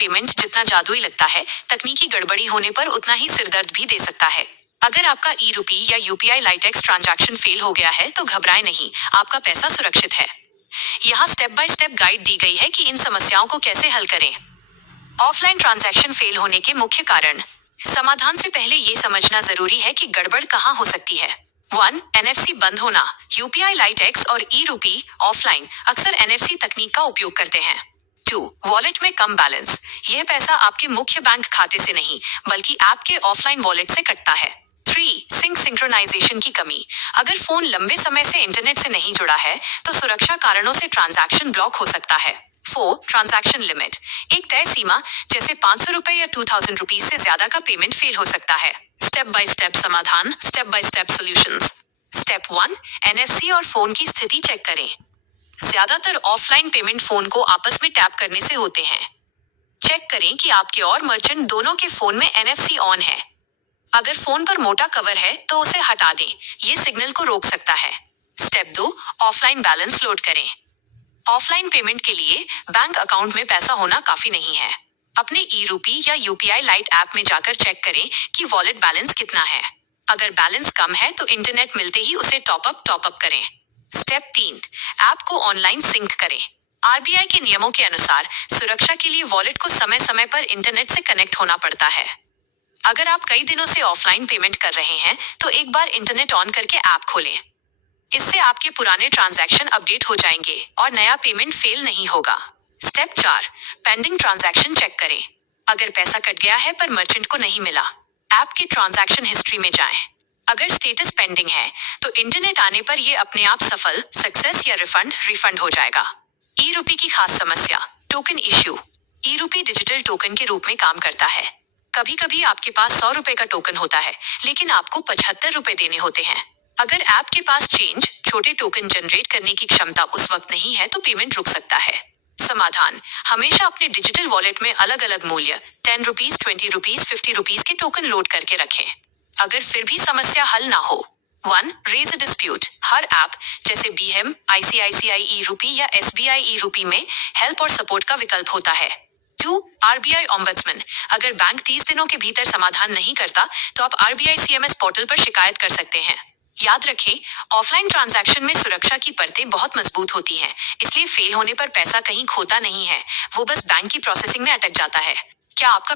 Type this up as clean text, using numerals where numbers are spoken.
Payment जितना जादुई लगता है, तकनीकी गड़बड़ी होने पर उतना ही सिरदर्द भी दे सकता है। अगर आपका ई-रुपी या यूपीआई लाइटेक्स ट्रांजैक्शन फेल हो गया है तो घबराएं नहीं, आपका पैसा सुरक्षित है। यहाँ स्टेप बाय स्टेप गाइड दी गई है कि इन समस्याओं को कैसे हल करें। ऑफलाइन ट्रांजैक्शन फेल होने के मुख्य कारण। समाधान से पहले ये समझना जरूरी है कि गड़बड़ कहाँ हो सकती है। 1. एनएफसी बंद होना। यूपीआई लाइटेक्स और ई-रुपी ऑफलाइन अक्सर एनएफसी तकनीक का उपयोग करते हैं। 2. वॉलेट में कम बैलेंस। यह पैसा आपके मुख्य बैंक खाते से नहीं बल्कि ऐप के ऑफलाइन वॉलेट से कटता है। 3. सिंक सिंक्रोनाइजेशन की कमी। अगर फोन लंबे समय से इंटरनेट से नहीं जुड़ा है तो सुरक्षा कारणों से ट्रांजैक्शन ब्लॉक हो सकता है। 4. Transaction limit. एक तय सीमा जैसे 500 रुपए या 2000 रुपीज से ज्यादा का पेमेंट फेल हो सकता है। स्टेप बाय स्टेप समाधान, step by step solutions. Step 1. NFC और फोन की स्थिति चेक करें। ज्यादातर ऑफलाइन पेमेंट फोन को आपस में टैप करने से होते हैं। चेक करें कि आपके और मर्चेंट दोनों के फोन में एनएफसी ऑन है। अगर फोन पर मोटा कवर है तो उसे हटा दें, ये सिग्नल को रोक सकता है। स्टेप 2. ऑफलाइन बैलेंस लोड करें। ऑफलाइन पेमेंट के लिए बैंक अकाउंट में पैसा होना काफी नहीं है। अपने ई-रुपी या यूपीआई लाइट ऐप में जाकर चेक करें कि वॉलेट बैलेंस कितना है। अगर बैलेंस कम है तो इंटरनेट मिलते ही उसे टॉप अप करें। स्टेप 3. ऐप को ऑनलाइन सिंक करें। आरबीआई के नियमों के अनुसार सुरक्षा के लिए वॉलेट को समय समय पर इंटरनेट से कनेक्ट होना पड़ता है। अगर आप कई दिनों से ऑफलाइन पेमेंट कर रहे हैं तो एक बार इंटरनेट ऑन करके ऐप खोलें। इससे आपके पुराने ट्रांजैक्शन अपडेट हो जाएंगे और नया पेमेंट फेल नहीं होगा। स्टेप 4. पेंडिंग ट्रांजैक्शन चेक करें। अगर पैसा कट गया है पर मर्चेंट को नहीं मिला, ऐप की ट्रांजैक्शन हिस्ट्री में जाएं। अगर स्टेटस पेंडिंग है तो इंटरनेट आने पर यह अपने आप सफल, सक्सेस या रिफंड हो जाएगा। ई-रुपी की खास समस्या, token issue. E-RUPI digital token के रूप में काम करता है। कभी कभी आपके पास 100 रुपए का टोकन होता है लेकिन आपको 75 रुपए देने होते हैं। अगर ऐप के पास चेंज, छोटे टोकन जनरेट करने की क्षमता उस वक्त नहीं है तो पेमेंट रुक सकता है। समाधान, हमेशा अपने डिजिटल वॉलेट में अलग अलग मूल्य 10 रुपीज, 20 रुपीज, 50 रुपीज के टोकन लोड करके रखें। अगर फिर भी समस्या हल ना हो, 1. Raise a dispute. हर ऐप जैसे बीएम, आईसीआईसीआई ई-रुपी या एसबीआई ई-रुपी में हेल्प और सपोर्ट का विकल्प होता है। 2. RBI ombudsman. अगर बैंक 30 दिनों के भीतर समाधान नहीं करता तो आप आरबीआई सीएमएस पोर्टल पर शिकायत कर सकते हैं। याद रखें, ऑफलाइन ट्रांजैक्शन में सुरक्षा की परतें बहुत मजबूत होती हैं, इसलिए फेल होने पर पैसा कहीं खोता नहीं है, वो बस बैंक की प्रोसेसिंग में अटक जाता है। क्या आपका